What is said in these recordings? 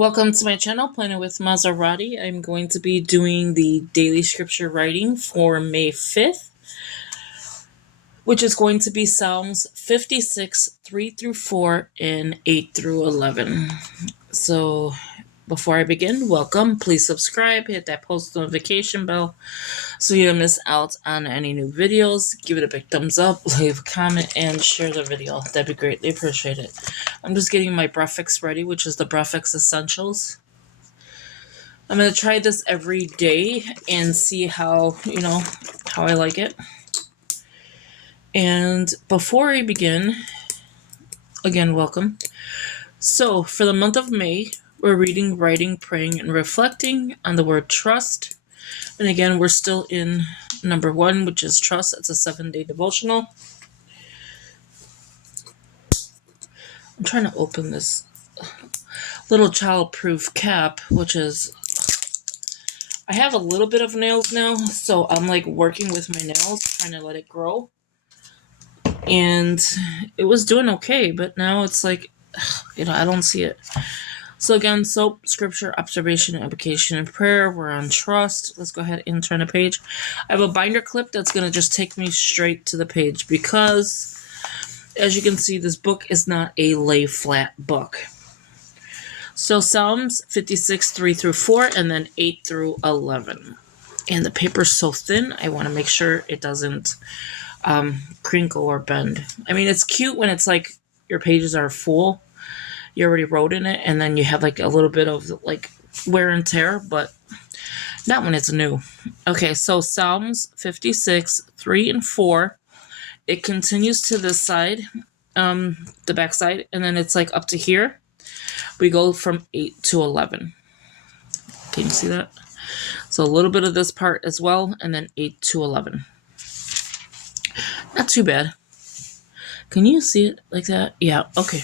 Welcome to my channel, Planning with Maserati. I'm going to be doing the daily scripture writing for May 5th, which is going to be Psalms 56, 3 through 4, and 8 through 11. So before I begin, welcome. Please subscribe, hit that post notification bell so you don't miss out on any new videos. Give it a big thumbs up, leave a comment, and share the video. That'd be greatly appreciated. I'm just getting my breakfast ready, which is the breakfast essentials. I'm going to try this every day and see how I like it. And before I begin, again, welcome. So for the month of May, we're reading, writing, praying, and reflecting on the word trust. And again, we're still in number 1, which is trust. It's a 7-day devotional. I'm trying to open this little child-proof cap, which is, I have a little bit of nails now, so I'm like working with my nails, trying to let it grow. And it was doing okay, but now it's like, I don't see it. So again, soap, scripture, observation, application, and prayer. We're on trust. Let's go ahead and turn the page. I have a binder clip that's going to just take me straight to the page because, as you can see, this book is not a lay flat book. So Psalms 56, 3 through 4, and then 8 through 11. And the paper's so thin, I want to make sure it doesn't crinkle or bend. I mean, it's cute when it's like your pages are full. You already wrote in it, and then you have like a little bit of like wear and tear, but not when it's new. Okay, so Psalms 56, 3 and 4. It continues to this side, the back side, and then it's like up to here. We go from 8 to 11. Can you see that? So a little bit of this part as well, and then 8 to 11. Not too bad. Can you see it like that? Yeah, okay.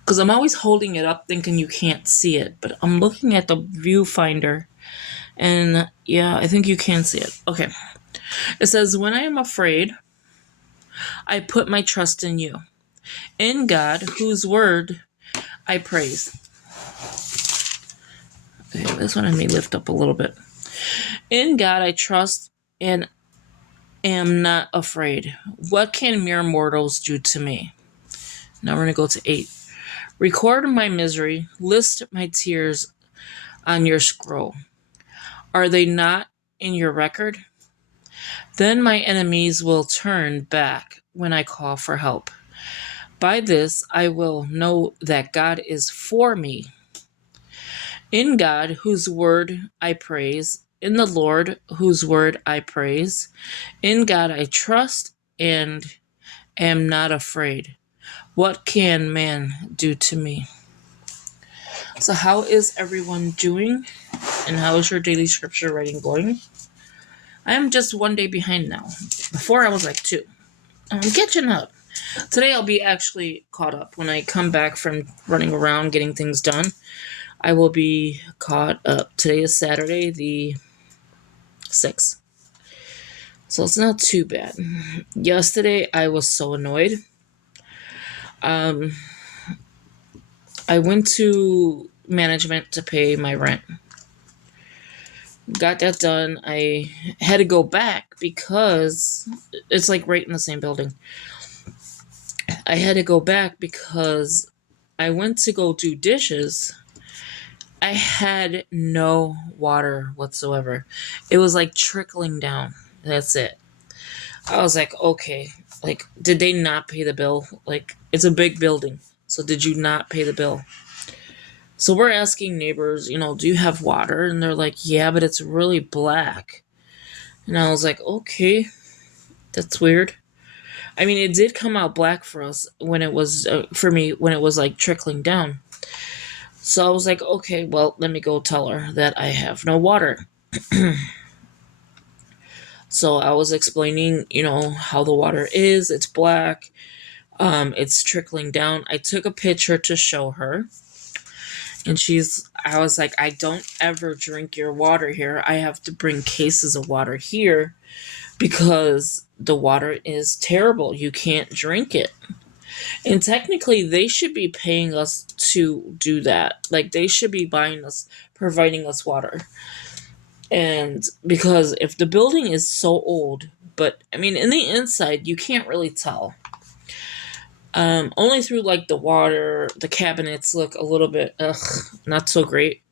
Because I'm always holding it up thinking you can't see it, but I'm looking at the viewfinder, and yeah, I think you can see it. Okay. It says, when I am afraid, I put my trust in you. In God, whose word I praise. Okay, this one I may lift up a little bit. In God I trust and am not afraid. What can mere mortals do to me? Now we're going to go to 8. Record my misery, list my tears on your scroll. Are they not in your record? Then my enemies will turn back when I call for help. By this I will know that God is for me. In God, whose word I praise, in the Lord, whose word I praise, in God I trust and am not afraid. What can man do to me? So how is everyone doing? And how is your daily scripture writing going? I am just 1 day behind now. Before I was like 2. I'm catching up. Today I'll be actually caught up. When I come back from running around getting things done, I will be caught up. Today is Saturday, the 6th. So it's not too bad. Yesterday I was so annoyed. I went to management to pay my rent. Got that done. I had to go back because it's like right in the same building. I had to go back because I went to go do dishes. I had no water whatsoever. It was like trickling down. That's it. I was like, okay, like, did they not pay the bill? Like, it's a big building. So did you not pay the bill? So we're asking neighbors, do you have water? And they're like, yeah, but it's really black. And I was like, okay, that's weird. I mean, it did come out black for us when it was, for me, when it was like trickling down. So I was like, okay, well, let me go tell her that I have no water. So I was explaining, how the water is. It's black. It's trickling down. I took a picture to show her. And I was like, I don't ever drink your water here. I have to bring cases of water here because the water is terrible. You can't drink it. And technically, they should be paying us to do that. Like, they should be buying us, providing us water. And because if the building is so old, but I mean, in the inside, you can't really tell. Only through like the water, the cabinets look a little bit, not so great.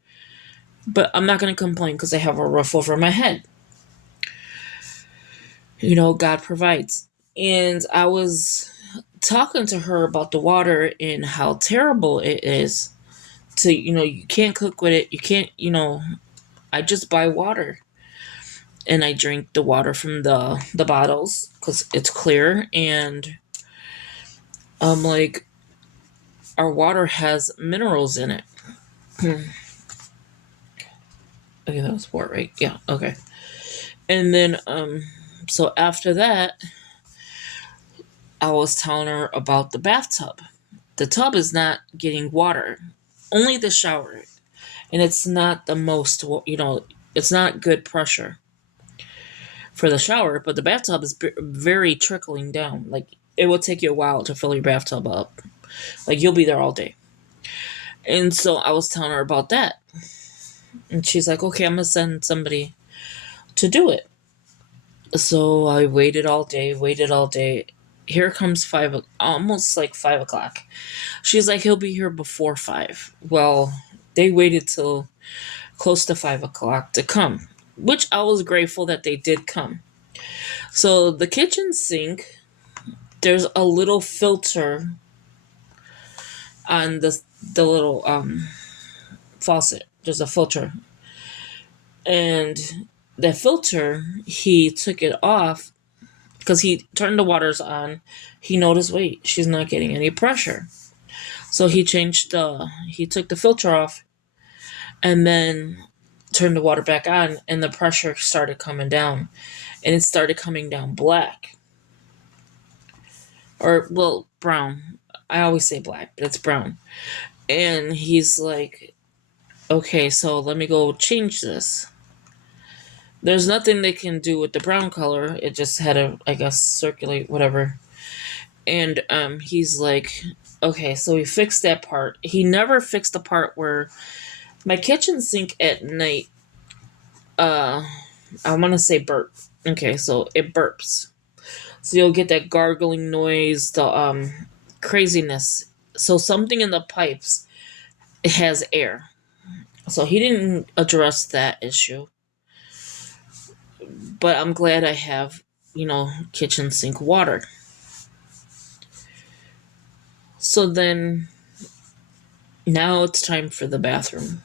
But I'm not going to complain because I have a roof over my head. God provides. And I was talking to her about the water and how terrible it is you can't cook with it. You can't, I just buy water and I drink the water from the bottles because it's clear. And I'm like, our water has minerals in it. Okay, that was 4, right? Yeah, okay. And then, so after that, I was telling her about the bathtub. The tub is not getting water, only the shower. And it's not the most, it's not good pressure for the shower, but the bathtub is very trickling down. Like, it will take you a while to fill your bathtub up. Like, you'll be there all day. And so I was telling her about that. And she's like, okay, I'm going to send somebody to do it. So I waited all day. Here comes almost like 5 o'clock. She's like, he'll be here before 5. Well, they waited till close to 5 o'clock to come, which I was grateful that they did come. So the kitchen sink, there's a little filter on the little faucet. There's a filter. And the filter, he took it off because he turned the waters on. He noticed, wait, she's not getting any pressure. So he took the filter off and then turned the water back on, and the pressure started coming down. And it started coming down black. Or, well, brown. I always say black, but it's brown. And he's like, okay, so let me go change this. There's nothing they can do with the brown color. It just had to, I guess, circulate, whatever. And he's like, okay, so he fixed that part. He never fixed the part where my kitchen sink at night, I want to say burp. Okay, so it burps. So you'll get that gargling noise, the craziness. So something in the pipes, it has air. So he didn't address that issue. But I'm glad I have, kitchen sink water. So then, now it's time for the bathroom.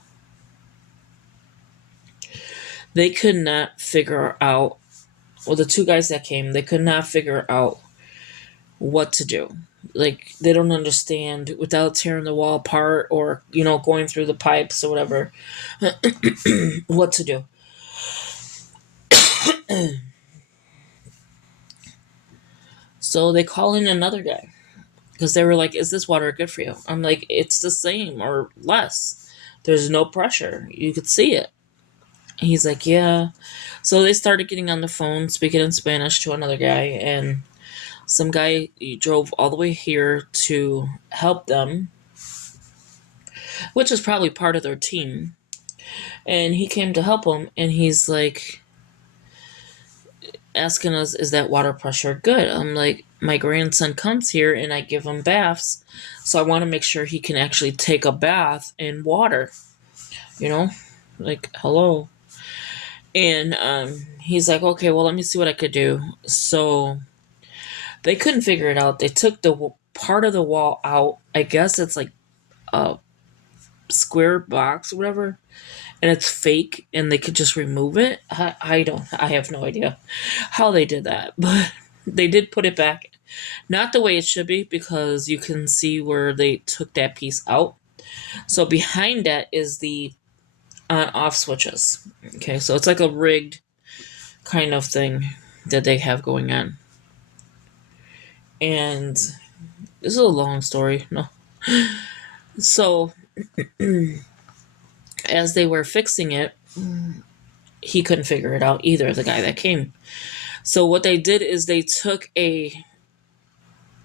They could not figure out, well, the 2 guys that came, they could not figure out what to do. Like, they don't understand without tearing the wall apart or, going through the pipes or whatever, what to do. So they call in another guy because they were like, is this water good for you? I'm like, it's the same or less. There's no pressure. You could see it. He's like, yeah. So they started getting on the phone, speaking in Spanish to another guy, and some guy drove all the way here to help them, which is probably part of their team. And he came to help them, and he's like, asking us, is that water pressure good? I'm like, my grandson comes here and I give him baths, so I want to make sure he can actually take a bath in water. Like, hello. And he's like, okay, well, let me see what I could do. So they couldn't figure it out. They took the part of the wall out. I guess it's like a square box or whatever, and it's fake, and they could just remove it. I have no idea how they did that, but they did put it back, not the way it should be, because you can see where they took that piece out. So behind that is the on-off switches. Okay, so it's like a rigged kind of thing that they have going on. And this is a long story. No. So as they were fixing it, he couldn't figure it out either, the guy that came. So what they did is they took a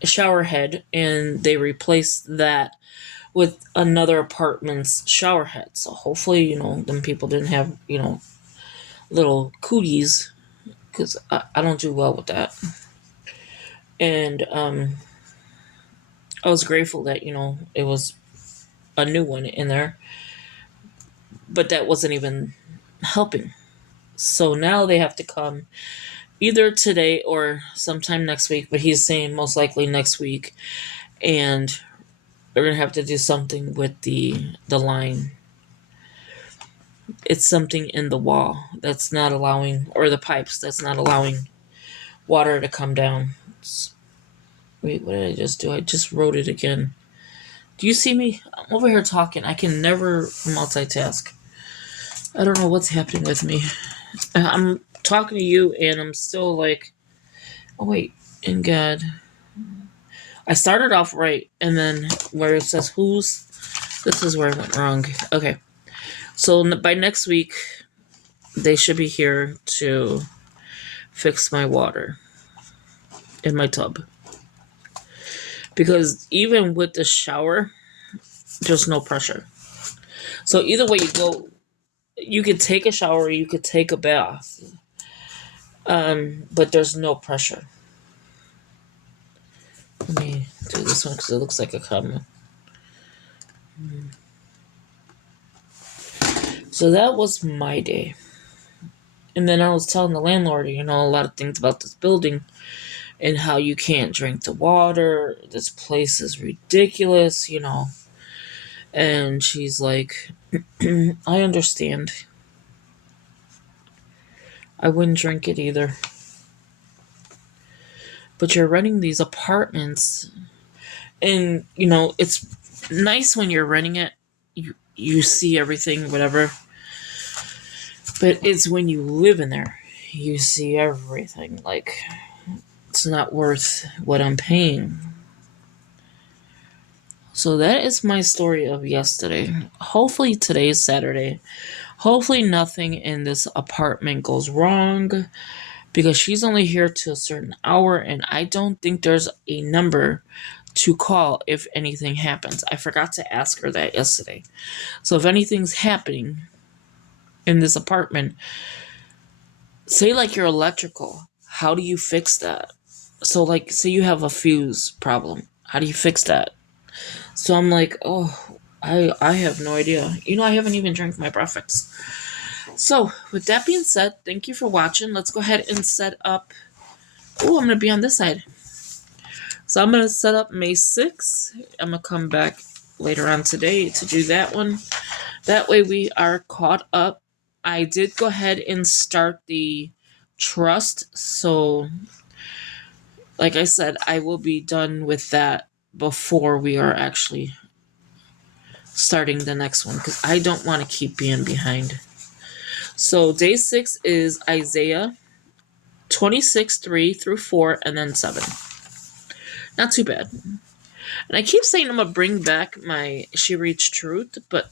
shower head, and they replaced that with another apartment's shower head. So hopefully, them people didn't have, little cooties, because I don't do well with that. And I was grateful that, it was a new one in there, but that wasn't even helping. So now they have to come either today or sometime next week, but he's saying most likely next week, and they're gonna have to do something with the line. It's something in the wall that's not allowing, or the pipes that's not allowing water to come down. Wait, what did I just do? I just wrote it again. Do you see me? I'm over here talking. I can never multitask. I don't know what's happening with me. I'm talking to you and I'm still like, oh wait, in God. I started off right, and then where it says whose, this is where I went wrong. Okay. So by next week, they should be here to fix my water in my tub. Because even with the shower, there's no pressure. So either way you go, you could take a shower, you could take a bath, but there's no pressure. Let me do this one because it looks like a comment. So that was my day. And then I was telling the landlord, a lot of things about this building and how you can't drink the water. This place is ridiculous, And she's like, I understand. I wouldn't drink it either. But you're renting these apartments, and, it's nice when you're renting it. You see everything, whatever. But it's when you live in there, you see everything. Like, it's not worth what I'm paying. So that is my story of yesterday. Hopefully today's Saturday. Hopefully nothing in this apartment goes wrong, because she's only here to a certain hour, and I don't think there's a number to call if anything happens. I forgot to ask her that yesterday. So if anything's happening in this apartment, say like your electrical, how do you fix that? So like, say you have a fuse problem, how do you fix that? So I'm like, oh, I have no idea. I haven't even drank my breakfast. So with that being said, thank you for watching. Let's go ahead and set up. Oh, I'm going to be on this side. So I'm going to set up May 6th. I'm going to come back later on today to do that one. That way we are caught up. I did go ahead and start the trust. So, like I said, I will be done with that before we are actually starting the next one, because I don't want to keep being behind. So day 6 is Isaiah 26:3-4, and then 7. Not too bad. And I keep saying I'm going to bring back my She Reached Truth, but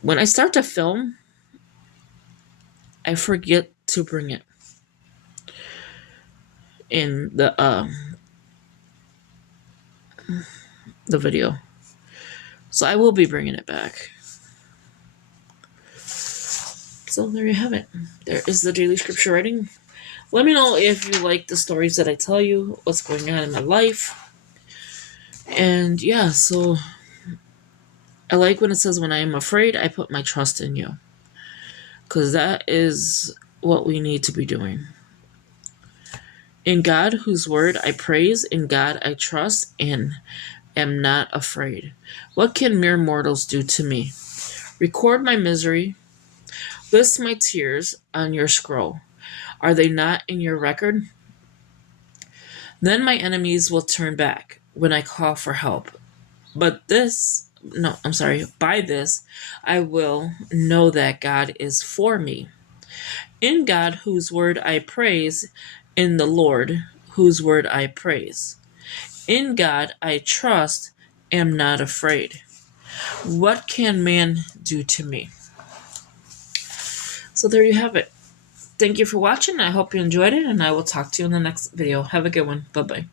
when I start to film, I forget to bring it in the video. So I will be bringing it back. So there you have it. There is the daily scripture writing. Let me know if you like the stories that I tell you, what's going on in my life. And yeah, so I like when it says, when I am afraid, I put my trust in you. Because that is what we need to be doing. In God, whose word I praise, in God I trust, and am not afraid. What can mere mortals do to me? Record my misery. List my tears on your scroll. Are they not in your record? Then my enemies will turn back when I call for help. By this, I will know that God is for me. In God, whose word I praise, in the Lord, whose word I praise. In God I trust, am not afraid. What can man do to me? So there you have it. Thank you for watching. I hope you enjoyed it, and I will talk to you in the next video. Have a good one. Bye-bye.